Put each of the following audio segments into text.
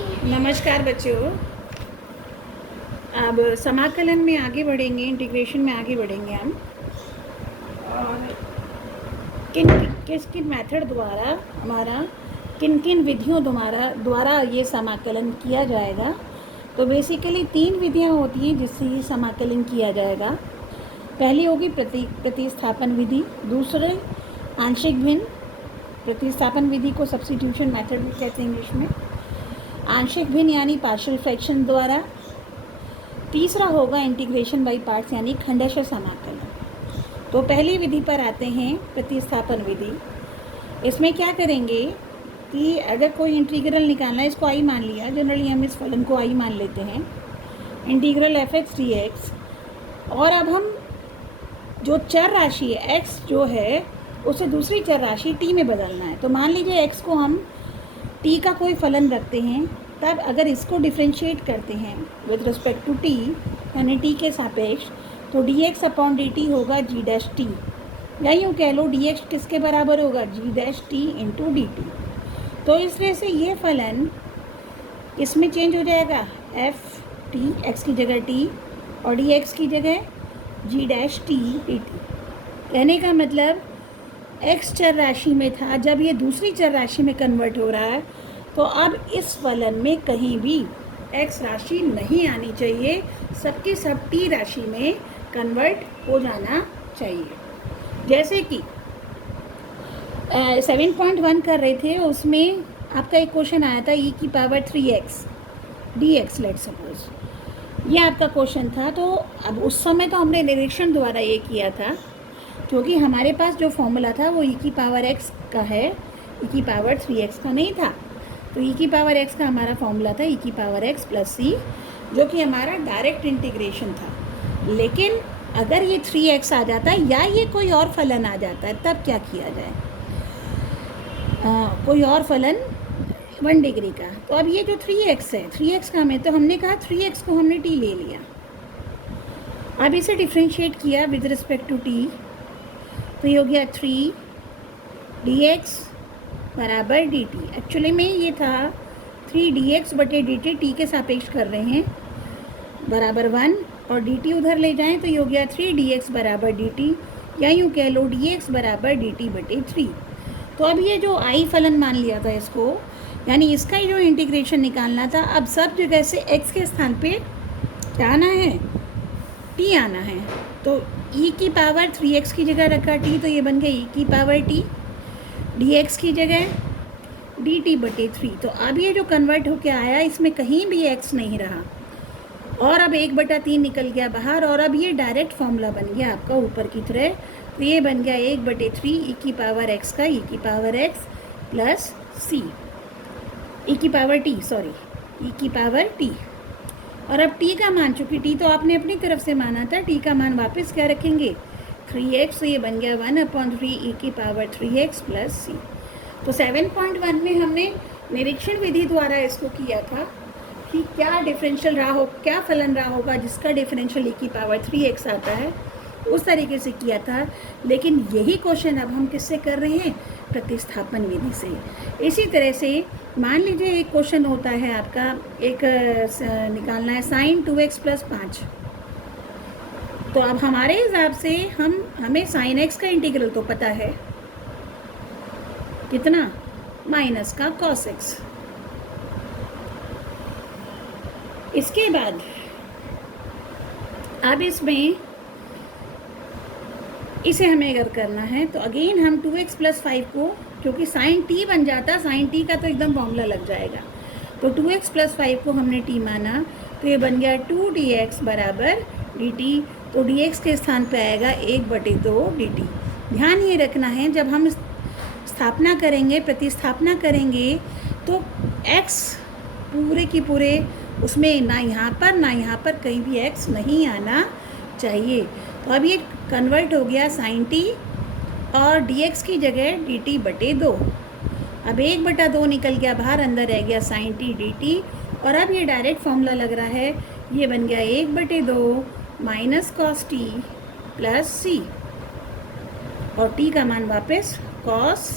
नमस्कार बच्चों। अब समाकलन में आगे बढ़ेंगे, इंटीग्रेशन में आगे बढ़ेंगे हम। और किस किन मेथड द्वारा हमारा किन किन विधियों द्वारा ये समाकलन किया जाएगा। तो बेसिकली 3 विधियाँ होती हैं जिससे ये समाकलन किया जाएगा। पहली होगी प्रतिस्थापन विधि, दूसरे आंशिक भिन्न, प्रतिस्थापन विधि को सब्स्टिट्यूशन मेथड भी कहते हैं इंग्लिश में, आंशिक भिन्न यानी पार्शियल फ्रैक्शन द्वारा, तीसरा होगा इंटीग्रेशन बाय पार्ट्स यानी खंडशः समाकलन। तो पहली विधि पर आते हैं, प्रतिस्थापन विधि। इसमें क्या करेंगे कि अगर कोई इंटीग्रल निकालना है, इसको आई मान लिया, जनरली हम इस फलन को आई मान लेते हैं, इंटीग्रल f(x) dx। और अब हम जो चर राशि है x जो है उसे दूसरी चर राशि t में बदलना है। तो मान लीजिए x को हम t का कोई फलन रखते हैं, तब अगर इसको डिफ्रेंशिएट करते हैं विद रिस्पेक्ट टू t यानी t के सापेक्ष, तो dx अपॉन dt होगा g डैश t, या यूँ कह लो dx किसके बराबर होगा, g dash t into dt। तो इस तरह से ये फलन इसमें चेंज हो जाएगा, f t x की जगह t और dx की जगह g डैश t dt। कहने का मतलब x चर राशि में था, जब ये दूसरी चर राशि में कन्वर्ट हो रहा है तो अब इस फलन में कहीं भी x राशि नहीं आनी चाहिए, सबकी सब t राशि में कन्वर्ट हो जाना चाहिए। जैसे कि 7.1 कर रहे थे, उसमें आपका एक क्वेश्चन आया था e की power 3x dx, let suppose ये आपका क्वेश्चन था। तो अब उस समय तो हमने निरीक्षण द्वारा ये किया था, क्योंकि हमारे पास जो फॉर्मूला था वो e की पावर x का है, e की पावर 3x का नहीं था। तो e की पावर x का हमारा फॉर्मूला था e की पावर x प्लस c, जो कि हमारा डायरेक्ट इंटीग्रेशन था। लेकिन अगर ये 3x आ जाता है या ये कोई और फलन आ जाता है, तब क्या किया जाए, कोई और फलन 1 डिग्री का। तो अब ये जो 3x है, 3x का हमें, तो हमने कहा 3x को हमने t ले लिया, अब इसे डिफ्रेंशिएट किया विद रिस्पेक्ट टू t, तो ये हो गया 3 dx बराबर dt। एक्चुअली में ये था 3 dx बटे dt, t के सापेक्ष कर रहे हैं, बराबर 1, और dt उधर ले जाएं तो ये हो गया 3 dx बराबर dt, या यूँ कह लो dx बराबर dt बटे 3। तो अब ये जो आई फलन मान लिया था इसको, यानी इसका ही जो इंटीग्रेशन निकालना था, अब सब जगह से x के स्थान पे क्या आना है, t आना है। तो e की पावर 3x की जगह रखा t, तो ये बन गया e की पावर t, dx की जगह dt बटे 3। तो अब ये जो कन्वर्ट होके आया, इसमें कहीं भी x नहीं रहा, और अब 1/3 निकल गया बाहर, और अब ये डायरेक्ट फॉर्मूला बन गया आपका ऊपर की तरह। तो ये बन गया 1/3 e की पावर x का e की power x plus c, e की पावर t, सॉरी e की पावर t। और अब t का मान, चूँकि t तो आपने अपनी तरफ से माना था, t का मान वापस क्या रखेंगे, 3x, तो ये बन गया 1/3 e की पावर 3x प्लस c। तो 7.1 में हमने निरीक्षण विधि द्वारा इसको किया था कि क्या डिफरेंशियल रहा हो, क्या फलन रहा होगा जिसका डिफरेंशियल e की पावर 3x आता है, उस तरीके से किया था। लेकिन यही क्वेश्चन अब हम किससे कर रहे हैं, प्रतिस्थापन विधि से। इसी तरह से मान लीजिए एक क्वेश्चन होता है आपका, एक निकालना है sin 2x प्लस 5। तो अब हमारे हिसाब से हमें sin x का इंटीग्रल तो पता है, कितना, माइनस का cos x। इसके बाद अब इसमें इसे हमें अगर करना है तो अगेन हम 2x प्लस 5 को, क्योंकि sin t बन जाता, sin t का तो एकदम फॉर्मूला लग जाएगा, तो 2x प्लस 5 को हमने t माना, तो ये बन गया 2 dx बराबर dt। तो dx के स्थान पे आएगा 1/2 dt। ध्यान ये रखना है, जब हम स्थापना करेंगे, प्रतिस्थापना करेंगे, तो x पूरे की पूरे उसमें ना यहाँ पर ना यहाँ पर कहीं भी x नहीं आना चाहिए। तो अब ये कन्वर्ट हो गया sin t, और dx की जगह dt बटे 2। अब 1/2 निकल गया बाहर, अंदर रह गया sin t dt, और अब ये डायरेक्ट फॉर्मूला लग रहा है, ये बन गया 1/2 minus cos t plus c, और t का मान वापस cos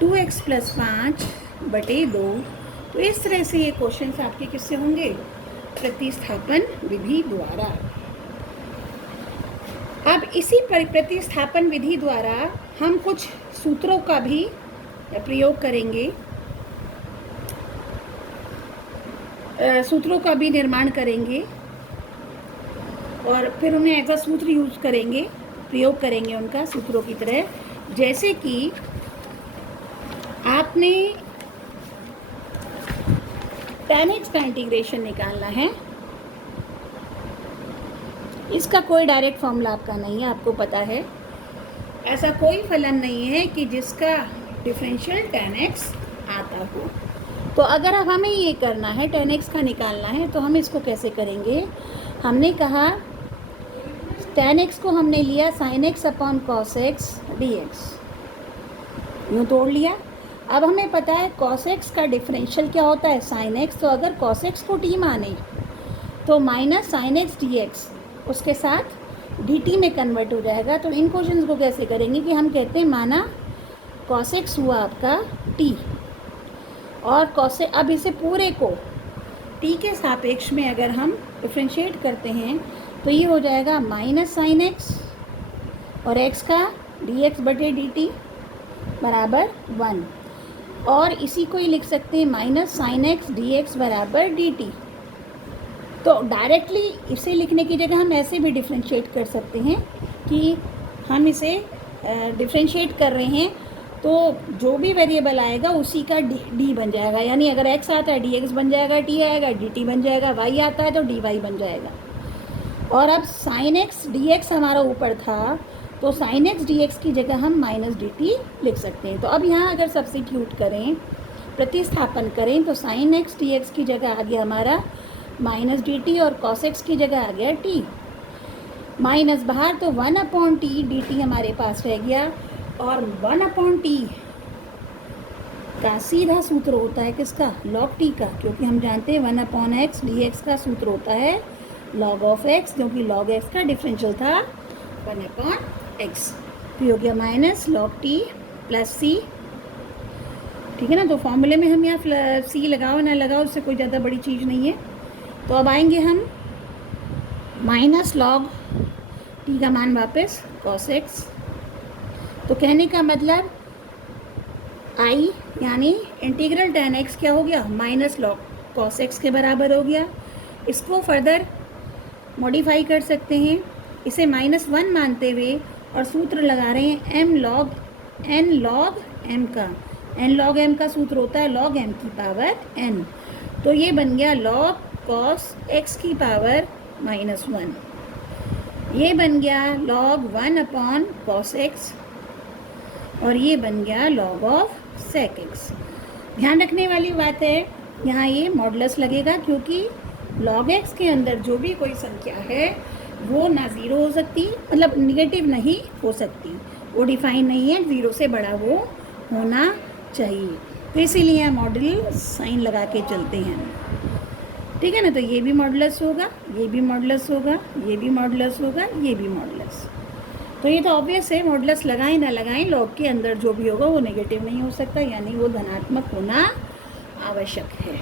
2x प्लस 5/2। तो इस तरह से ये क्वेश्चंस आपके किससे होंगे, प्रतिस्थापन विधि द्वारा। अब इसी प्रतिस्थापन विधि द्वारा हम कुछ सूत्रों का भी प्रयोग करेंगे, सूत्रों का भी निर्माण करेंगे और फिर उन्हें एज अ सूत्र यूज करेंगे, प्रयोग करेंगे उनका सूत्रों की तरह। जैसे कि आपने tan x का इंटीग्रेशन निकालना है, इसका कोई डायरेक्ट फॉर्मूला आपका नहीं है, आपको पता है। ऐसा कोई फलन नहीं है कि जिसका डिफरेंशियल tan x आता हो। तो अगर अब हमें ये करना है, tan x का निकालना है, तो हम इसको कैसे करेंगे। हमने कहा tan x को हमने लिया sin x upon cos x dx, यूँ तोड़ लिया। अब हमें पता है cos x का डिफरेंशियल क्या होता है, sin x। तो अगर cos x को t माने तो माइनस sin x dx उसके साथ dt में कन्वर्ट हो जाएगा। तो इन क्वेश्चंस को कैसे करेंगे कि हम कहते हैं माना cos x हुआ आपका t, और cos, अब इसे पूरे को t के सापेक्ष में अगर हम डिफ्रेंशिएट करते हैं तो ये हो जाएगा माइनस साइन x और x का dx बटे dt बराबर 1, और इसी को ही लिख सकते हैं माइनस साइन x dx बराबर dt। तो डायरेक्टली इसे लिखने की जगह हम ऐसे भी डिफ्रेंशिएट कर सकते हैं कि हम इसे डिफ्रेंशिएट कर रहे हैं तो जो भी वेरिएबल आएगा उसी का डी बन जाएगा, यानी अगर x आता है dx बन जाएगा, t आएगा dt बन जाएगा, y आता है तो dy बन जाएगा। और अब sin x dx हमारा ऊपर था, तो sin x dx की जगह हम माइनस dt लिख सकते हैं। तो अब यहाँ अगर सब्स्टिट्यूट करें, प्रतिस्थापन करें, तो sin x dx की जगह आ गया हमारा माइनस dt और cos x की जगह आ गया t, माइनस बाहर तो 1/t dt हमारे पास रह गया। और 1/t का सीधा सूत्र होता है किसका, log t का, क्योंकि हम जानते हैं 1/x dx का सूत्र होता है log of x, क्योंकि log x का डिफरेंशियल था 1/x। तो हो गया minus log t plus c, ठीक है ना। तो फॉर्मूले में हम यहाँ c लगाओ ना लगाओ, उससे कोई ज़्यादा बड़ी चीज़ नहीं है। तो अब आएंगे हम माइनस log t का मान वापस cos x। तो कहने का मतलब i यानी इंटीग्रल tan x क्या हो गया, माइनस log cos x के बराबर हो गया। इसको फर्दर मॉडिफाई कर सकते हैं, इसे -1 मानते हुए, और सूत्र लगा रहे हैं n log m का। n log m का सूत्र होता है log m की पावर n। तो ये बन गया log cos x की पावर -1, ये बन गया log 1/cos x, और ये बन गया log of sec x। ध्यान रखने वाली बात है, यहाँ ये मॉडुलस लगेगा, क्योंकि log x के अंदर जो भी कोई संख्या है वो ना ज़ीरो हो सकती, मतलब निगेटिव नहीं हो सकती, वो डिफाइन नहीं है, ज़ीरो से बड़ा वो होना चाहिए। तो इसीलिए यहाँ मॉडुल साइन लगा के चलते हैं, ठीक है ना। तो ये भी मॉडुलस होगा, ये भी मॉडुलस होगा, ये भी मॉडुलस होगा, ये भी मॉडुलस। तो ये तो ऑब्वियस है, मॉडुलस लगाएं ना लगाएं, लॉग के अंदर जो भी होगा वो नेगेटिव नहीं हो सकता, यानी वो धनात्मक होना आवश्यक है।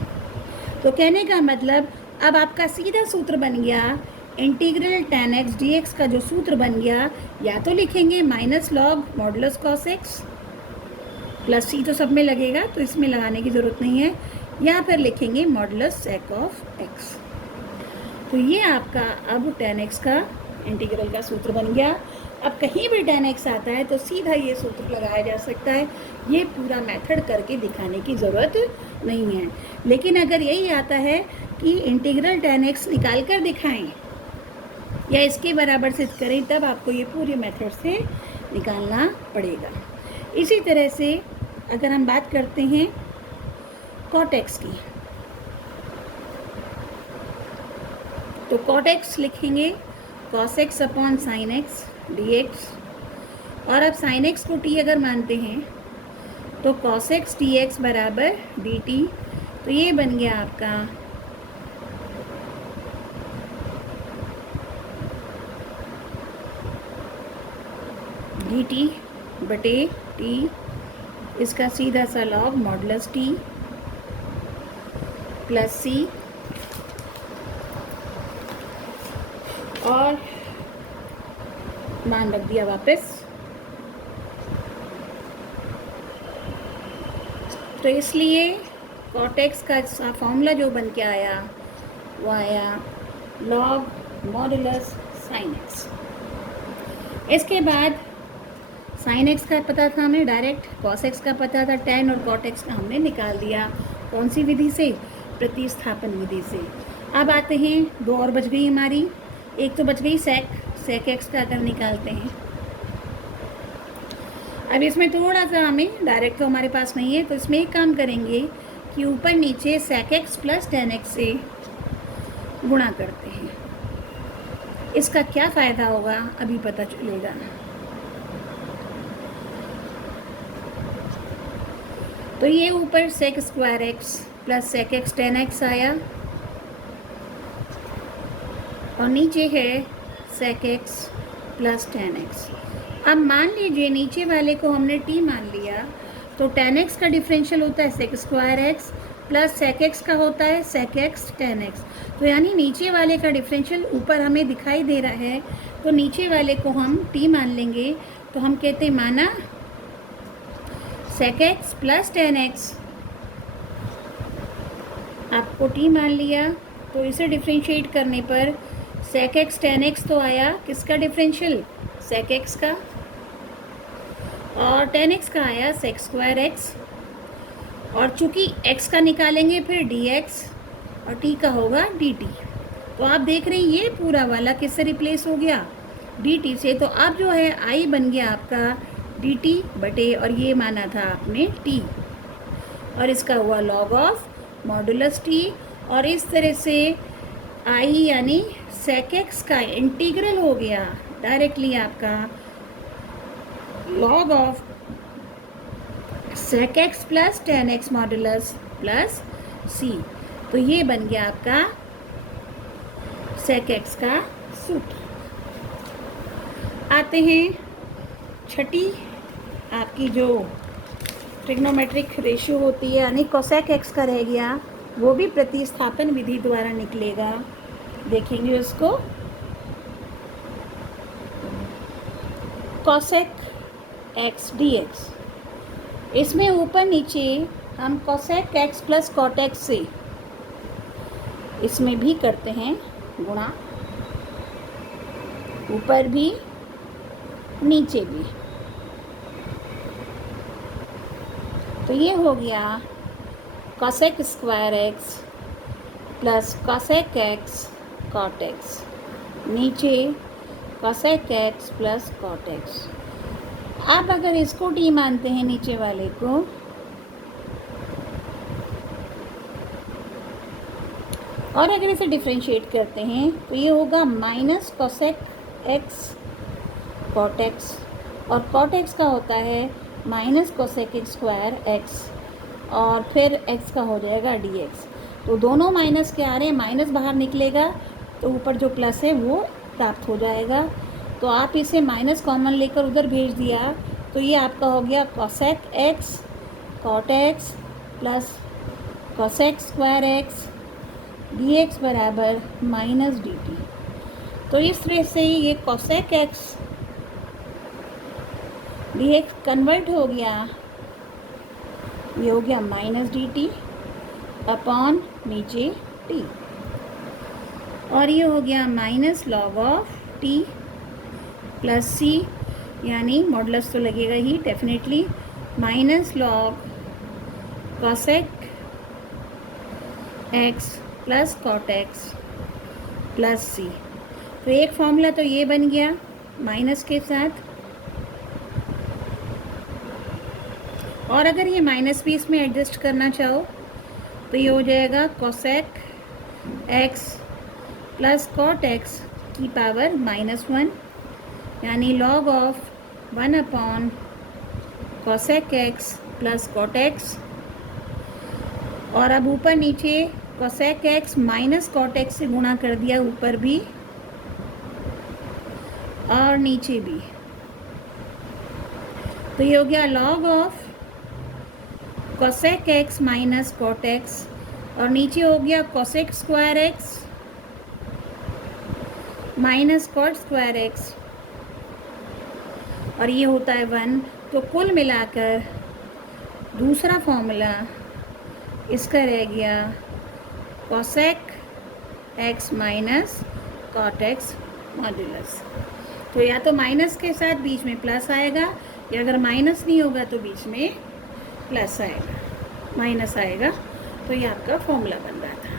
तो कहने का मतलब अब आपका सीधा सूत्र बन गया इंटीग्रल tan x dx का जो सूत्र बन गया, या तो लिखेंगे minus log modulus cos x plus c, तो सब में लगेगा तो इसमें लगाने की ज़रूरत नहीं है, या फिर लिखेंगे मॉडुलस sec of x। तो ये आपका अब tan x का इंटीग्रल का सूत्र बन गया। अब कहीं भी tan x आता है तो सीधा ये सूत्र लगाया जा सकता है, ये पूरा मेथड करके दिखाने की ज़रूरत नहीं है। लेकिन अगर यही आता है कि इंटीग्रल tan x निकाल कर दिखाएं या इसके बराबर सिद्ध करें, तब आपको ये पूरे मेथड से निकालना पड़ेगा। इसी तरह से अगर हम बात करते हैं cot x की, तो cot x लिखेंगे cos x upon sin x dx, और अब sin x को t अगर मानते हैं तो cos x dx बराबर dt। तो ये बन गया आपका dt बटे t, इसका सीधा सा लॉग मॉडुलस t, प्लस सी और मान रख दिया वापस। तो इसलिए कॉटेक्स का फॉर्मूला जो बन के आया वो आया लॉग मॉडुलस साइन एक्स। इसके बाद साइन एक्स का पता था हमें डायरेक्ट, कॉस एक्स का पता था, टेन और कॉट एक्स का हमने निकाल दिया। कौन सी विधि से? प्रतिस्थापन विधि से। अब आते हैं, दो और बच गई हमारी। एक तो बच गई सेक एक्स का अगर निकालते हैं। अब इसमें थोड़ा सा हमें डायरेक्ट तो हमारे पास नहीं है, तो इसमें एक काम करेंगे कि ऊपर नीचे sec x plus ten x से गुणा करते हैं। इसका क्या फ़ायदा होगा अभी पता चलेगा। तो ये ऊपर sec square x plus sec x tan x आया और नीचे है sec x plus ten x. अब मान लीजिए नीचे वाले को हमने टी मान लिया, तो टेन एक्स का डिफरेंशियल होता है sec square x plus sec x का होता है सेक एक्स टेन एक्स। तो यानी नीचे वाले का डिफरेंशियल ऊपर हमें दिखाई दे रहा है, तो नीचे वाले को हम टी मान लेंगे। तो हम कहते हैं माना sec x plus ten x, आपको टी मान लिया। तो इसे डिफरेंशिएट करने पर सेक एक्स टेन एक्स तो आया, किसका डिफरेंशियल? सेक एक्स का, और टेन एक्स का आया सेक स्क्वायर एक्स। और चूंकि एक्स का निकालेंगे फिर डी एक्स और टी का होगा डी टी। तो आप देख रहे हैं ये पूरा वाला किससे रिप्लेस हो गया? डी टी से। तो अब जो है आई बन गया आपका डी टी बटे, और ये माना था आपने टी, और इसका हुआ लॉग ऑफ मॉडुलस टी। और इस तरह से आई यानी सेक एक्स का इंटीग्रल हो गया डायरेक्टली आपका log of sec x plus ten x modulus plus c. तो ये बन गया आपका सेक एक्स का सूत्र। आते हैं छठी आपकी जो ट्रिग्नोमेट्रिक रेशियो होती है, यानी कोसेक एक्स का रह गया, वो भी प्रतिस्थापन विधि द्वारा निकलेगा। देखेंगे उसको। कोसेक एक्स डी एक्स, इसमें ऊपर नीचे हम cosec x plus cot x से इसमें भी करते हैं गुणा, ऊपर भी नीचे भी। तो ये हो गया cosec square x plus cosec x cot x, नीचे cosec x plus cot x. आप अगर इसको टी मानते हैं नीचे वाले को, और अगर इसे डिफरेंशिएट करते हैं तो ये होगा minus cosec x cot x, और कॉट एक्स का होता है माइनस कोसेक स्क्वायर एक्स, और फिर एक्स का हो जाएगा डी एक्स। तो दोनों माइनस के आ रहे हैं, माइनस बाहर निकलेगा तो ऊपर जो प्लस है वो प्राप्त हो जाएगा। तो आप इसे माइनस कॉमन लेकर उधर भेज दिया, तो ये आपका हो गया cosec x cot x plus cosec square x d x बराबर माइनस डी टी। तो इस तरह से ये cosec x d x convert हो गया, ये हो गया माइनस डी टी अपॉन नीचे टी, और ये हो गया minus log of t plus c, यानी मॉडुलस तो लगेगा ही definitely, minus log cosec x plus cot x plus c. तो एक फॉर्मूला तो ये बन गया माइनस के साथ, और अगर ये माइनस भी इसमें एडजस्ट करना चाहो तो ये हो जाएगा cosec x plus cot x की पावर माइनस वन, यानी log of one upon cosec x plus cot x. और अब ऊपर नीचे cosec x minus cot x से गुणा कर दिया, ऊपर भी और नीचे भी। तो ये हो गया log of cosec x minus cot x और नीचे हो गया cosec square x minus cot square x, और ये होता है 1। तो कुल मिलाकर दूसरा फॉर्मूला इसका रह गया cosec x minus cot x modulus. तो या तो माइनस के साथ बीच में प्लस आएगा, या अगर माइनस नहीं होगा तो बीच में प्लस आएगा, माइनस आएगा। तो ये आपका फॉर्मूला बन रहा था।